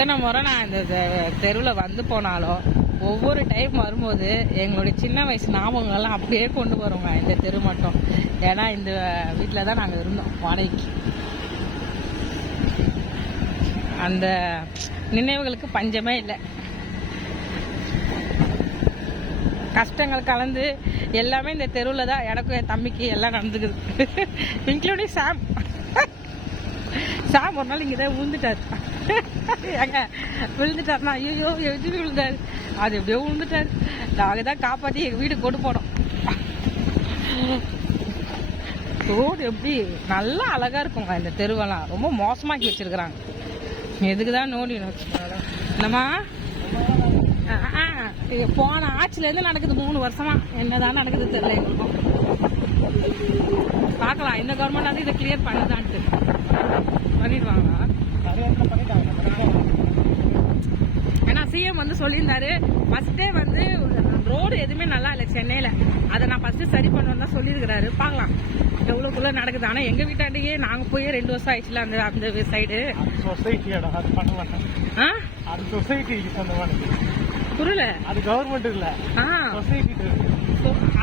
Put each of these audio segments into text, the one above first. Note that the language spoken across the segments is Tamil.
எத்தனை முறை நான் இந்த தெருவில் வந்து போனாலும் ஒவ்வொரு டைம் வரும்போது எங்களுடைய சின்ன வயசு ஞாபகங்கள்லாம் அப்படியே கொண்டு வரோங்க இந்த தெரு மட்டும். ஏன்னா இந்த வீட்டில் தான் நாங்கள் இருந்தோம் வாடகைக்கு. அந்த நினைவுகளுக்கு பஞ்சமே இல்லை. கஷ்டங்கள் கலந்து எல்லாமே இந்த தெருவில் தான் எனக்கும் என் தம்பிக்கு எல்லாம் நடந்துக்குது. இன்க்ளூடிங் சாம். சாம் ஒரு நாள் இங்கே தான் விழுந்துட்டார். ஏங்க விழுந்துட்டார்னா ஐயோ எப்படி விழுந்தாரு, அது எப்படியோ விழுந்துட்டார். நாங்கள் தான் காப்பாற்றி எங்கள் வீட்டுக்கு கொண்டு போனோம். ரோடு எப்படி நல்லா அழகாக இருக்குங்க. இந்த தெருவெல்லாம் ரொம்ப மோசமாக்கி வச்சிருக்கிறாங்க. எதுக்கு தான் நோடி என்னம்மா போன ஆட்சிலேருந்து நடக்குது 3 வருஷமா. என்னதான் நடக்குது தெரியல எங்களுக்கும். பார்க்கலாம் இந்த கவர்மெண்ட் வந்து இதை கிளியர் பண்ணுதான்ட்டு. பண்ணிடுவாங்க. ஏன்னா சிஎம் வந்து சொல்லியிருந்தாரு ஃபர்ஸ்டே வந்து ரோடு எதுவுமே நல்லா இல்லை சென்னையில், அதை நான் ஃபர்ஸ்ட் சரி பண்ணுவேன்னு தான் சொல்லியிருக்கிறாரு. பார்க்கலாம் எவ்வளோக்குள்ள நடக்குது. ஆனால் எங்கள் வீட்டாண்டியே நாங்கள் போய் 2 வருஷம் ஆயிடுச்சுல அந்த அந்த சைடு. புரியல, அது கவர்மெண்ட் இல்ல,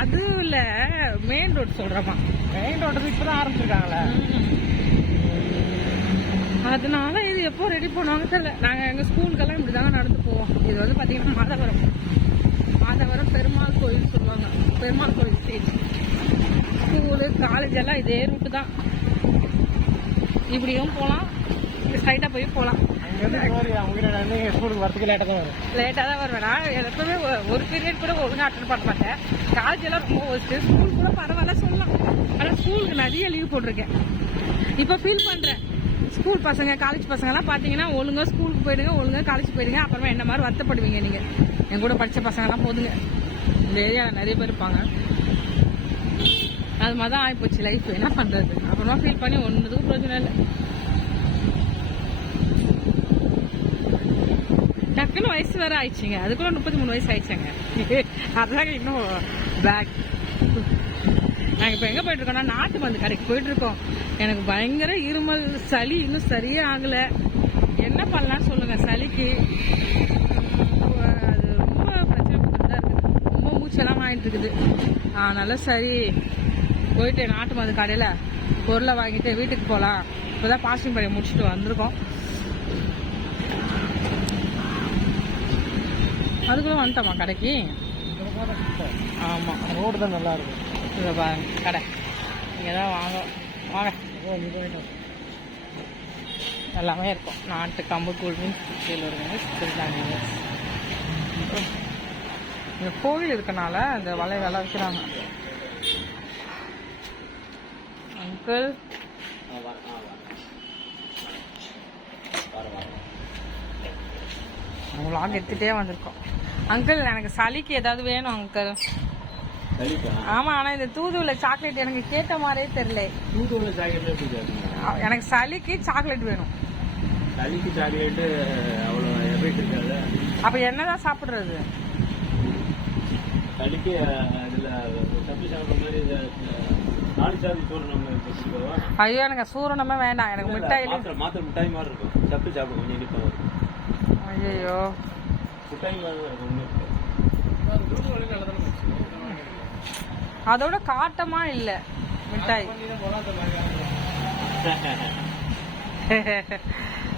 அது இல்ல மெயின் ரோடு சொல்றமா. மெயின் ரோடு இப்பதான் ஆரம்பிச்சிருக்காங்களே, அதனால இது எப்போ ரெடி பண்ணுவாங்க தெரியல. நாங்க எங்க ஸ்கூலுக்கெல்லாம் இப்படிதாங்க நடந்து போவோம். இது வந்து பாத்தீங்கன்னா மாதவரம் பெருமாள் கோயில் சொல்லுவாங்க. பெருமாள் கோயில் ஸ்டேஜ் ஸ்கூலு காலேஜ் எல்லாம் இதே ரூட்டு தான். இப்படியும் போகலாம், ஸ்ட்ரைட்டா போய் போகலாம். லேட்டா தான் வருவேன். நான் எப்பவுமே ஒரு பீரியட் கூட ஒழுங்கா அட்டன் பண்ண மாட்டேன். காலேஜ் எல்லாம் ரொம்ப ஒர்ஸ்ட். ஸ்கூல் கூட பரவாயில்ல சொல்லலாம். ஆனா ஸ்கூலுக்கு நிறைய லீவ் போட்டிருக்கேன். இப்ப ஃபீல் பண்றேன். ஸ்கூல் பசங்க காலேஜ் பசங்க எல்லாம் பாத்தீங்கன்னா ஒழுங்கா ஸ்கூலுக்கு போயிடுங்க, ஒழுங்கா காலேஜ் போயிடுங்க. அப்புறமா என்ன மாதிரி வருத்தப்படுவீங்க நீங்க. என் கூட படிச்ச பசங்க எல்லாம் போதுங்க. இந்த ஏரியாவில் நிறைய பேர் இருப்பாங்க. அது மாதிரிதான் ஆயிப்போச்சு லைஃப். என்ன பண்றது? அப்புறமா ஃபீல் பண்ணி ஒன்றுத்துக்கும் பிரச்சனை இல்லை. டக்குன்னு வயசு வேற ஆயிடுச்சுங்க. அதுக்குள்ள 33 வயசு ஆயிடுச்சுங்க. அதுதாங்க இன்னும் பேக். நாங்க இப்ப எங்க போயிட்டு இருக்கோம்னா நாட்டு மருந்து கடைக்கு போயிட்டு இருக்கோம். எனக்கு பயங்கர இருமல் சளி இன்னும் சரியே ஆகல. என்ன பண்ணலாம்னு சொல்லுங்க. சளிக்கு அது ரொம்ப பிரச்சனை கொடுத்துட்டு தான் இருக்குது. ரொம்ப மூச்செல்லாம் வாங்கிட்டு இருக்குது. அதனால சரி போயிட்டு நாட்டு மருந்து கடையில பொருளை வாங்கிட்டு வீட்டுக்கு போகலாம். இப்போதான் பாசிங் பழைய முடிச்சுட்டு வந்திருக்கோம். அதுக்குள்ள வந்துட்டோமா கடைக்கு? ஆமா, ரோடு தான் நல்லா இருக்கும். இதை பாருங்க கடை, இங்கே தான் வாங்க எல்லாமே இருக்கும். நாட்டு கம்பு கூழ் மீன்ஸ் இந்த கோவில் இருக்கனால இந்த வளையெல்லாம் விற்கிறாங்க. அங்கிள் vlog எடுத்துட்டே வந்திருக்கோம். அங்கிள் எனக்கு சளிக்கு ஏதாவது வேணும் அங்கிள். ஆமா, ஆனா இந்த தூதுவளை சாக்லேட் எனக்கு கேட்ட மாதிரியே தெரியல. எனக்கு சளிக்கு சாக்லேட் வேணும். சளிக்கு சாக்லேட் அவ்வளவு எஃபெக்ட் இருக்காது. அப்ப என்னதான் சாப்பிடுறது? சளிக்கு இதுல சப்பி சாப்பிடுற மாதிரி நாடிச்சாதி சூரணம். ஐயோ எனக்கு சூரணமே வேண்டாம். எனக்கு மிட்டாய் மாத்திரை மிட்டாய் மாதிரி இருக்கும். சப்பி சாப்பிடும் கொஞ்சம் இனிப்பா வரும். ஐயோ மிட்டாய் மாதிரி இருக்கும். அதோட காட்டமா இல்ல மிட்டாய்.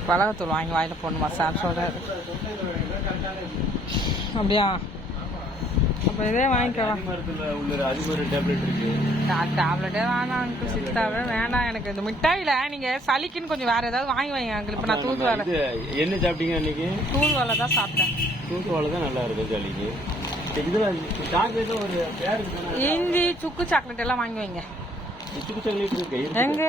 பழகத்தூள் வாங்கி வாயில போடணுமா சார் சொல்றாரு. அப்படியா? அப்ப இதே வாங்கிக்கலாம். டேப்லெட்டே வேணாம் அங்கிள், சித்தாவே வேணாம் எனக்கு. இந்த மிட்டாயில நீங்க சளிக்குன்னு கொஞ்சம் வேற ஏதாவது வாங்கி வைங்க அங்கிள். இப்ப நான் தூதுவளை என்ன சாப்பிட்டீங்க அன்னைக்கு? தூதுவளை தான் சாப்பிட்டேன். தூதுவளை தான் நல்லா இருக்கும் சளிக்கு. இஞ்சி சுக்கு சாக்லேட் எல்லாம் வாங்கி வைங்க. சுக்கு சாக்லேட் இருக்கு எங்க?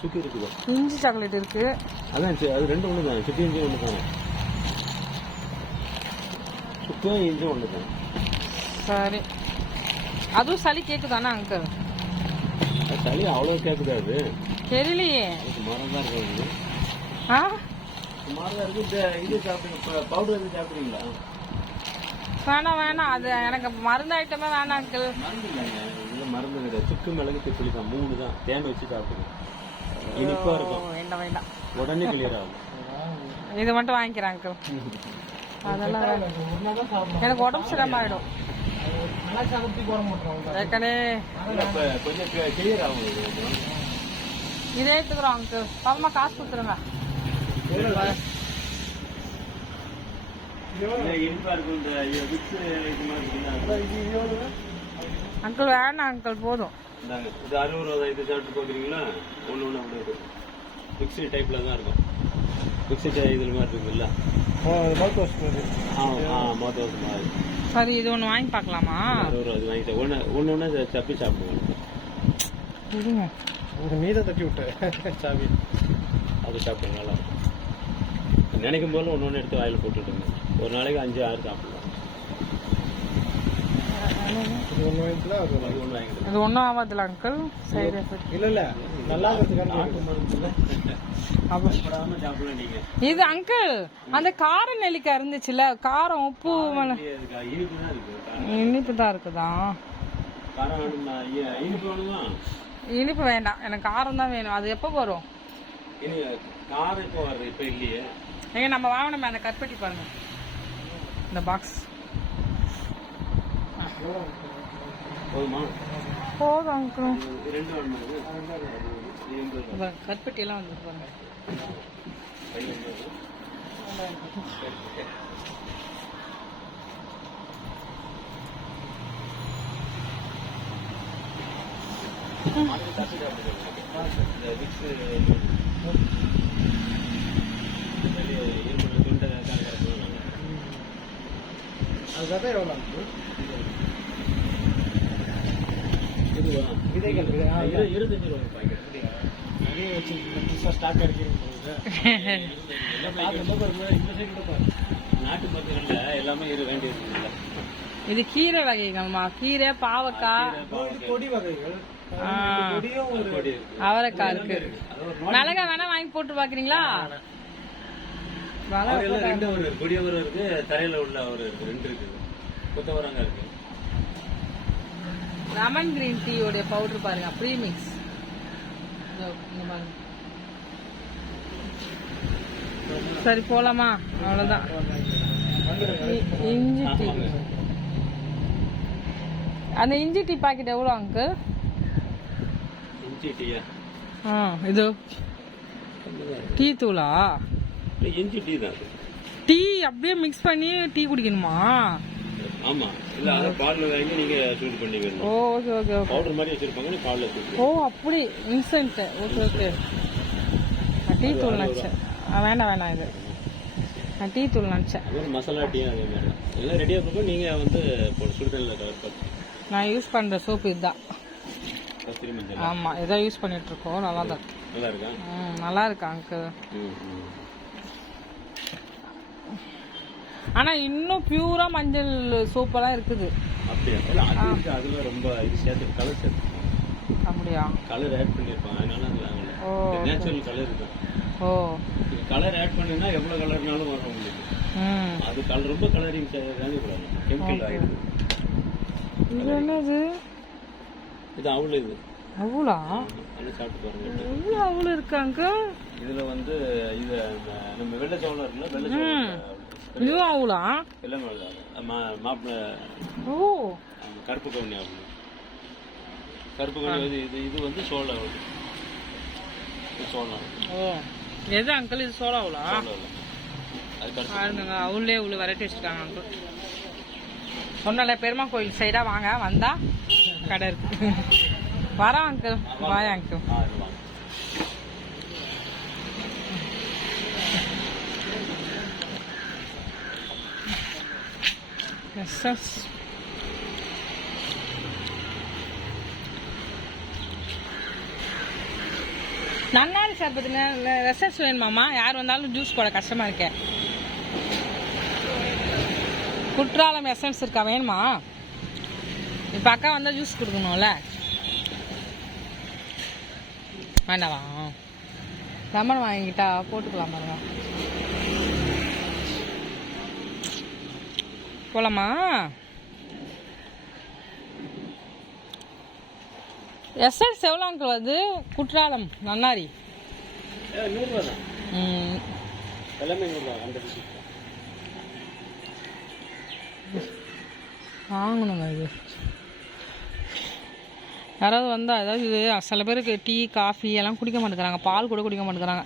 சுக்கு இருக்குது, இஞ்சி சாக்லேட் இருக்கு. அதான் அது ரெண்டு ஒண்ணு தான். சுக்கு இஞ்சி ஒண்ணு தான். சுக்கு இஞ்சி ஒண்ணு தான். சரி, அதுவும் சளி கேக்குதானா அங்கிள்? சளி அவ்வளவு கேக்குதாது தெரியலையே. சுமாரா தான் இருக்கு. சுமாரா தான் இருக்கு. இது சாப்பிடுங்க, பவுடர் எதுவும் சாப்பிடுறீங்களா? வேணாம் வேணாம், அது எனக்கு மருந்து ஐட்டமே வேணாம் அங்கிள். மருந்து இல்லைங்க, இதுல மருந்து கிடையாது. சுக்கு மிளகு திப்பிலிக்காய் 3 தான். தேன் வச்சு சாப்பிடுங்க, இனிப்பா இருக்கும். வேண்டாம் வேண்டாம், உடனே கிளியர் ஆகும். இது மட்டும் வாங்கிக்கிறேன் அங்கிள். அதெல்லாம் எனக்கு உடம்பு சரியாம ஆயிடும். ஏற்கனவே இதே எடுத்துக்கிறோம் அங்கிள். பாப்பமா காசு கொடுத்துருங்க. அங்கிள் வேணாம் அங்கிள் போதும். இது 60 ரூபா. இது சாப்பிட்டு போக்குறீங்களா? ஒன்று மிக்ஸி டைப்ல தான் இருக்கும். மிக்ஸி இதில் மாதிரி இருக்குல்ல, மவுத் வாஷ் மாதிரி. சரி இது ஒன்று வாங்கி பார்க்கலாமா? 60 ரூபா. அது வாங்கிட்டேன். ஒன்று சப்பி சாப்பிடுவோம். மீதை தட்டி விட்டு சாப்பி அது சாப்பிடுங்க. நல்லா நினைக்கும் போது ஒன்று எடுத்து வாயில் போட்டுவிட்டுங்க. ஒரு நாளைக்கு 5-6 சாப்பிடலாம். இது ஒன்றும் ஆகாதுல்ல அங்கிள்? சைடு எஃபெக்ட் இல்லை. நல்லா இது அங்கிள் அந்த கார நெல்லிக்காய் இருந்துச்சுல்ல, காரம் உப்பு இனிப்பு தான் இருக்குதா? இனிப்பு வேண்டாம், எனக்கு காரம் தான் வேணும். அது எப்போ வரும்? எங்க நம்ம வாங்கணுமே அந்த கற்பட்டி பாருங்க, இந்த பாக்ஸ் போதும் அங்கிள். கற்பட்டி எல்லாம் வந்து பாருங்க. அதுக்காக எவ்வளோ விதைகள்? 25 ரூபா பாக்கெட். நிறைய வச்சு ஸ்டாக் நாட்டு மருந்துகள்ல எல்லாமே வேண்டியது. இது கீரை வகைகள்மா, கீரை, பாவக்காய், கொடி வகைகள், அவரைக்காய் இருக்கு. மிளகா வேணா வாங்கி போட்டு பாக்குறீங்களா? ரெண்டு ஒரு கொடியவரம் இருக்கு, தரையில உள்ள ஒரு இருக்கு, 2 இருக்குது. கொத்தவரங்க இருக்கு. லெமன் கிரீன் டீ உடைய பவுடர் பாருங்க, ப்ரீமிக்ஸ். சரி போலாமா? அவ்வளவுதான். இஞ்சி டீ, அந்த இஞ்சி டீ பாக்கெட் எவ்வளோ அங்கிள்? இஞ்சி டீயா? இது டீ தூளா? இஞ்சி டீ தான். டீ அப்படியே மிக்ஸ் பண்ணி டீ குடிக்கணுமா? ஆமா, இல்ல அத பால்ல வாங்கி நீங்க சூடு பண்ணி வேணும். Okay okay okay. பவுடர் மாதிரி வச்சிருப்பாங்க, நீ பால்ல சூடு. ஓ அப்படி இன்ஸ்டன்ட். Okay okay. டீ தூள் நினைச்சேன். வேண்டாம் வேண்டாம், இது நான் டீ தூள் நினைச்சேன். ஒரு மசாலா டீ அதே மாதிரி எல்லாம் ரெடியா இருக்கும். நீங்க வந்து சுடு தண்ணில கவர் பண்ணி. நான் யூஸ் பண்ற சோப்பு இதுதான். ஆமா, இதான் யூஸ் பண்ணிட்டு இருக்கோம். நல்லா தான் இருக்கு. நல்லா இருக்கா? நல்லா இருக்கா அங்கிள்? ஆனா இன்னும் பியூரா மஞ்சள் சோப்பெல்லாம் இருக்குது. அப்படியா? அதுல ரொம்ப இது சேர்த்து கலர் சேர்த்து. அப்படியா? கலர் ஆட் பண்ணிருப்பாங்க, அதனால அது நேச்சுரல் கலர் இருக்கு. ஓ, கலர் ஆட் பண்ணினா எவ்வளவு கலர்னாலும் வரும் உங்களுக்கு. அது கலர் ரொம்ப கலரிங் தானே கூடாது, கெமிக்கல் ஆயிடுது. இது என்னது? இது அவுள். இது அவுளா? அது சாப்பிட்டு பாருங்க. எவ்வளவு அவுள் இருக்காங்க இதுல வந்து இது நம்ம வெள்ளை சோளம் இருக்குல்ல, வெள்ளை சோளம் இது அவுளா? எல்லாமே மாப்பிள. ஓ, கருப்பு கவுனி ஆகும். கருப்பு கவுனி இது வந்து சோளம். சோளம். ஓ, எது அங்கிள் இது? சோளம் அவுளா? பாருங்க, அவுளே இவ்வளவு வெரைட்டி வச்சுருக்காங்க அங்கிள். சொன்னல பெருமா கோயில் சைடா வாங்க, வந்தா கடை இருக்கு. வரோம் அங்கிள். பாய் அங்கிள். நன்னாரி சாப்பிடுங்க. ரெசர்ச் வேணுமாமா? யார் வந்தாலும் ஜூஸ் போட கஷ்டமா இருக்கேன். குற்றாலம் எசன்ஸ் இருக்கா? வேணுமா? இப்ப அக்கா வந்தா ஜூஸ் கொடுக்கணும்ல. வேண்டாவா? லெமன் வாங்கிட்டா போட்டுக்கலாம் பாருங்க. போலாமா? எசன்ஸ் எவ்வளோ அங்கிள் வருது? குற்றாலம் நன்னாரி 100 ரூபா தான். எல்லாமே கொடுக்கலாம் 100 rupees. வாங்கணுங்க இது. யாராவது வந்தால் அதாவது இது சில பேருக்கு டீ காஃபி எல்லாம் குடிக்க மாட்டேங்கிறாங்க, பால் கூட குடிக்க மாட்டேங்கிறாங்க.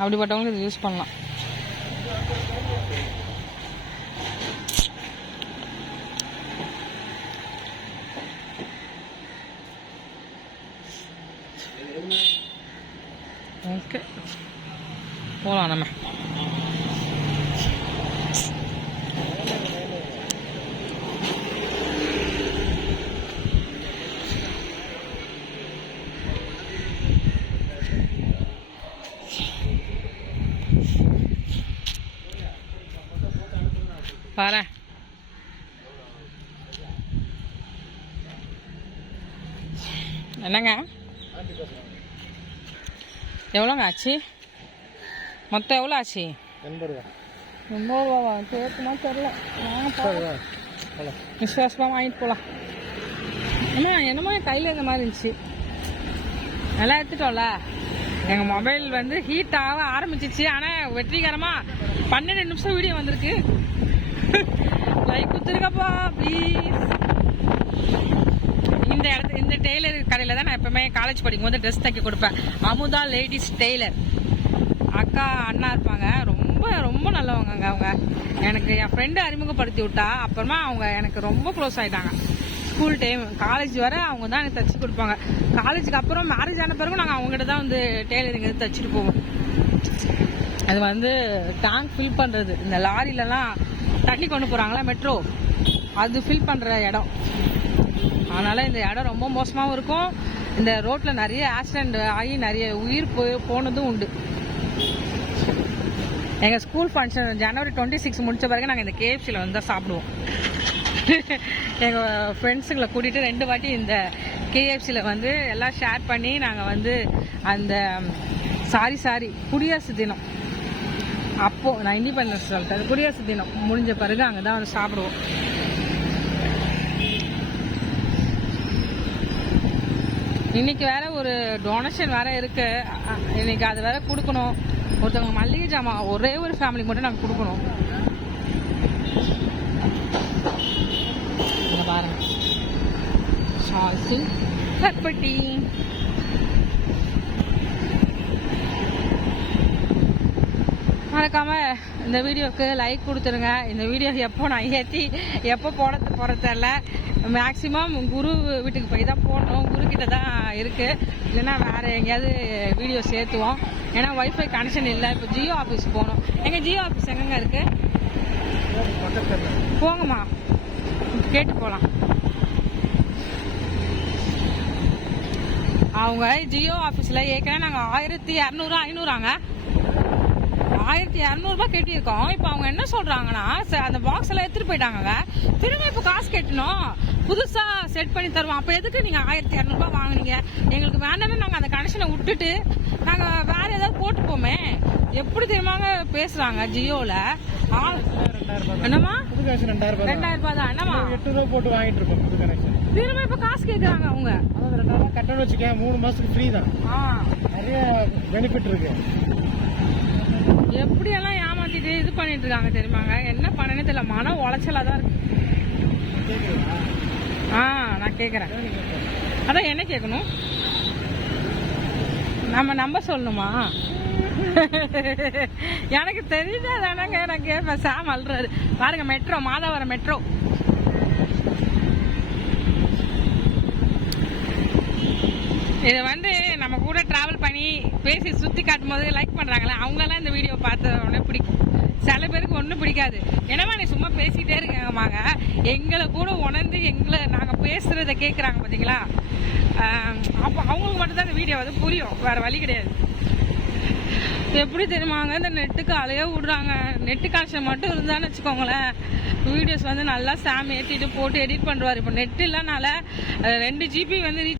அப்படிப்பட்டவங்களுக்கு இது யூஸ் பண்ணலாம். ஓகே போகலாம் நம்ம. பாரு என்னங்க எவ்வளோங்க ஆச்சு? மொத்தம் எவ்வளோ ஆச்சு? 80 ரூபா. 80 ரூபாவா? கேட்குமா தெரில. விசுவாசமாக வாங்கிட்டு போகலாம். அம்மா என்னமோ என் கையில் இந்த மாதிரி இருந்துச்சு. நல்லா எடுத்துட்டோம்ல. எங்கள் மொபைல் வந்து ஹீட் ஆக ஆரம்பிச்சிச்சு. ஆனால் வெற்றிகரமாக 12 நிமிஷம் வீடியோ வந்திருக்கு. லைக் கொடுத்துருக்கப்பா ப்ளீஸ். இந்த டெய்லர் கடையில் தான் நான் எப்பவுமே காலேஜ் படிக்கும்போது ட்ரெஸ் தைக்க கொடுப்பேன். Amudha ladies tailor. அக்கா அண்ணா இருப்பாங்க, ரொம்ப ரொம்ப நல்லவங்க அவங்க. எனக்கு என் ஃப்ரெண்டு அறிமுகப்படுத்தி விட்டா. அப்புறமா அவங்க எனக்கு ரொம்ப க்ளோஸ் ஆகிட்டாங்க. ஸ்கூல் டைம் காலேஜ் வர அவங்க தான் எனக்கு தைச்சி கொடுப்பாங்க. காலேஜுக்கு அப்புறம் மேரேஜ் ஆன பிறகு நாங்கள் அவங்ககிட்ட தான் வந்து டெய்லரிங் எடுத்து தைச்சிட்டு போவோம். அது வந்து டேங்க் ஃபில் பண்ணுறது, இந்த லாரிலலாம் தண்ணி கொண்டு போகிறாங்களா மெட்ரோ, அது ஃபில் பண்ணுற இடம். அதனால் இந்த இடம் ரொம்ப மோசமாகவும் இருக்கும். இந்த ரோட்டில் நிறைய ஆக்சிடெண்ட் ஆகி நிறைய உயிர் போனதும் உண்டு. எங்கள் ஸ்கூல் ஃபங்க்ஷன் ஜனவரி 26 முடித்த பிறகு நாங்கள் இந்த KFCயில் வந்து தான் சாப்பிடுவோம். எங்கள் ஃப்ரெண்ட்ஸுங்களை கூட்டிகிட்டு 2 வாட்டி இந்த KFCயில் வந்து எல்லாம் ஷேர் பண்ணி நாங்கள் வந்து அந்த சாரி குடியரசு தினம் அப்போது நான் இண்டிபெண்டன்ஸ் சொல்லிட்டேன். அது குடியரசு தினம் முடிஞ்ச பிறகு அங்கே தான் வந்து சாப்பிடுவோம். இன்னைக்கு வேற ஒரு டொனேஷன் வேற இருக்கு. இன்னைக்கு அது வேற கொடுக்கணும். ஒருத்தவங்க மல்லிகை ஜாமான் ஒரே ஒரு ஃபேமிலி மட்டும் நாங்கள் கொடுக்கணும். பாருங்க ஷால்ஸு கற்பட்டி. மறக்காம இந்த வீடியோவுக்கு லைக் கொடுத்துருங்க. இந்த வீடியோ எப்போ நான் ஏற்றி எப்போ போட தெரில. மேக்ஸிமம் குரு வீட்டுக்கு போய் தான் போடணும். குரு கிட்ட தான் இருக்குது. இல்லைன்னா வேறு எங்கேயாவது வீடியோ சேர்த்துவோம். ஏன்னா வைஃபை கனெக்ஷன் இல்லை. இப்போ ஜியோ ஆஃபீஸ் போகணும். எங்கள் ஜியோ ஆஃபீஸ் எங்கெங்க இருக்குது? போங்கம்மா, கேட்டு போகலாம். அவங்க ஜியோ ஆஃபீஸில் ஏற்கனவே நாங்கள் 1200 500 1200 ரூபாய் கட்டியிருக்கோம். இப்போ அவங்க என்ன சொல்றாங்கன்னா, அந்த பாக்ஸ் எல்லாம் எடுத்துட்டு போயிட்டாங்க. திரும்ப இப்போ காசு கட்டணும், புதுசா செட் பண்ணி தருவோம். அப்போ எதுக்கு நீங்க 1200 ரூபாய் வாங்குனீங்க? எங்களுக்கு வேண்டாம்னு நாங்கள் அந்த கனெக்ஷனை விட்டுட்டு நாங்கள் வேற ஏதாவது போட்டுப்போமே. எப்படி தெரியுமாங்க பேசுறாங்க ஜியோல. என்னமா 2000 ரூபாய் தான் என்னமா 8 ரூபாய் போட்டு வாங்கிட்டு இருக்கோம் புது கனெக்ஷன். திரும்ப இப்போ காசு கேட்குறாங்க அவங்க. 2000 ரூபாய் கட்டணும் வச்சுக்க, 3 மாசத்துக்கு ஃப்ரீ தான். நிறைய பெனிஃபிட் இருக்கு. எப்படியெல்லாம் ஏமாத்திட்டு இது பண்ணிட்டு இருக்காங்க தெரியுமாங்க. என்ன பண்ணனே தெரியல. மன உளைச்சலா தான் இருக்கு. நான் கேக்குறேன். அதான் என்ன கேட்கணும்? நம்ம நம்பர் சொல்லணுமா? எனக்கு தெரிஞ்சாதானங்க நான் கேட்பேன். சாம் அல்றாரு பாருங்க. Metro, Madhavaram metro. இதை வந்து நம்ம கூட டிராவல் பண்ணி பேசி சுற்றி காட்டும் போது லைக் பண்ணுறாங்களே, அவங்களெல்லாம் இந்த வீடியோ பார்த்த உடனே பிடிக்கும். சில பேருக்கு ஒன்றும் பிடிக்காது. என்னமா நீ சும்மா பேசிக்கிட்டே இருக்கமாங்க. எங்களை கூட உணர்ந்து நாங்கள் பேசுகிறத கேட்குறாங்க பார்த்தீங்களா? அப்போ அவங்களுக்கு மட்டும்தான் இந்த வீடியோ வந்து புரியும். வேறு வழி கிடையாது. எப்படி தெரியுமாங்க, இந்த நெட்டுக்கு அலைய விடுறாங்க. நெட்டு கனெக்ஷன் மட்டும் இருந்தான்னு வச்சுக்கோங்களேன், வீடியோஸ் வந்து நல்லா சாம் ஏற்றிட்டு போட்டு எடிட் பண்ணுவார். இப்போ நெட் இல்லைனால 2 GB வந்து